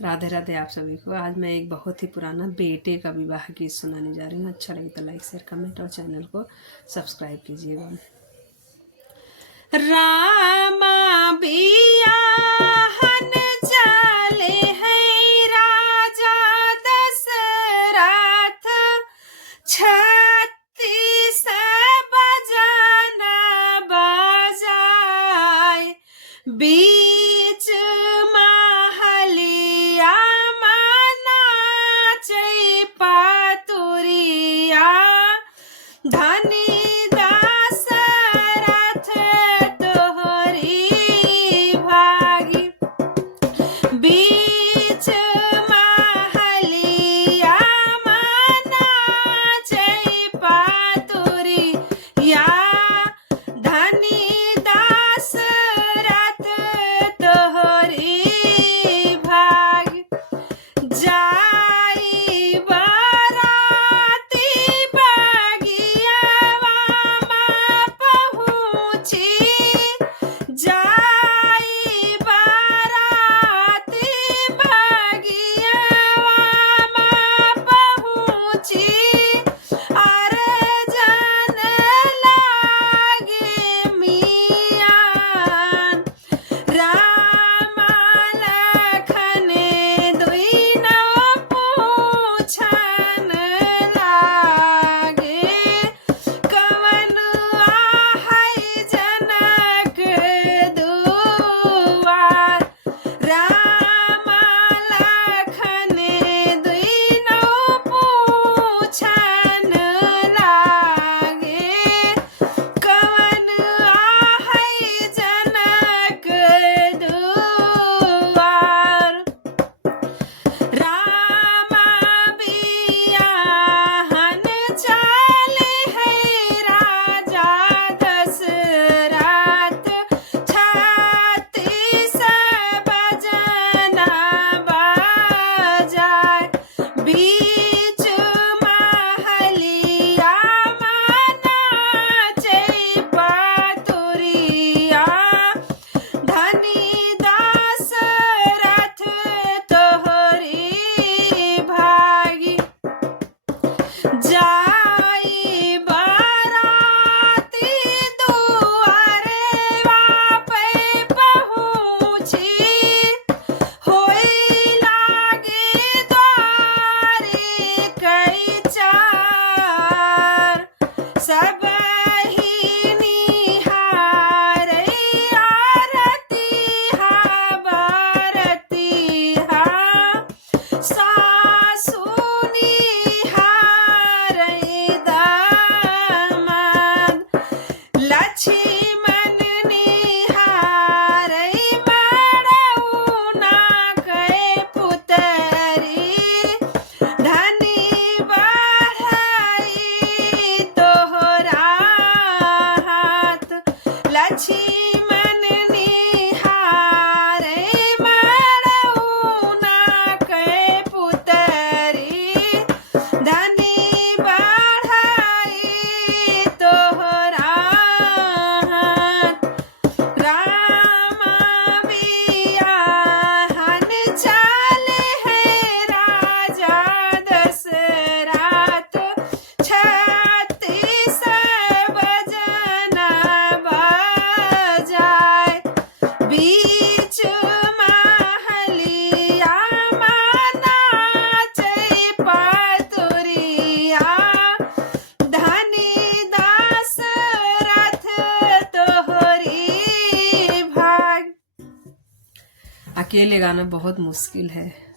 राधे राधे आप सभी को। आज मैं एक बहुत ही पुराना बेटे का विवाह गीत सुनाने जा रही हूँ। अच्छा लगे तो लाइक शेयर कमेंट और चैनल को सब्सक्राइब कीजिएगा। रामा बियाहन चले हैं राजा दशरथ, 36 बजन बजाए बीच महलिया नाचै पातुरिया, धनी दशरथ तोहरी भागी। बीच महलिया नाचै पातुरिया, धनी दशरथ तोहरी भागी। जाई बाराती बगियावा मां पहुँची, जाई बाराती बगियावा मां पहुँची, अरे जन लागे मियान, रामा लखन दुई नौ पूछन लागे, कवन आहै जनक दुआर। रामा लखन दुई नौ पूछन लागे, कवन आहै जनक दुआर। रामा बियाहन चले हैं राजा दशरथ, 36 बजन बजाए बीच महलिया नाचै पातुरिया, धनी दशरथ तोहरी भागी। जाई बाराती दुआरे पे पहुँची, होई लागे द्वारे कई चार, सबही निहारै आरतिहा बरतिहा, सासु निहारै दामाद, लक्ष्मण निहारै मड़ौना कै पुतरी, धनी बढ़ाई तोहरा हाथ, लक्ष्मण निहारै मड़ौना कै पुतरी, धनी बढ़ाई तोहरा हाथ। रामा बियाहन चले हैं राजा दशरथ, 36 बजन बजाए बीच महलिया नाचै पातुरिया, धनी दशरथ तोहरी भाग। अकेले गाना बहुत मुश्किल है।